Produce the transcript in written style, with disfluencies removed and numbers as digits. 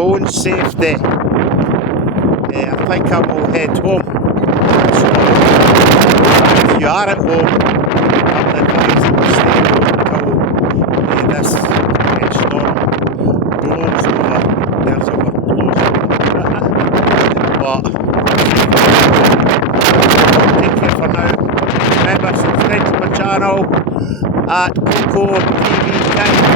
own safety, I think I will head home. So, if you are at home, I'm advising you stay home until this storm blows over. There's a word, blows over. But take care for now. Remember, subscribe to my channel at Coco TV King.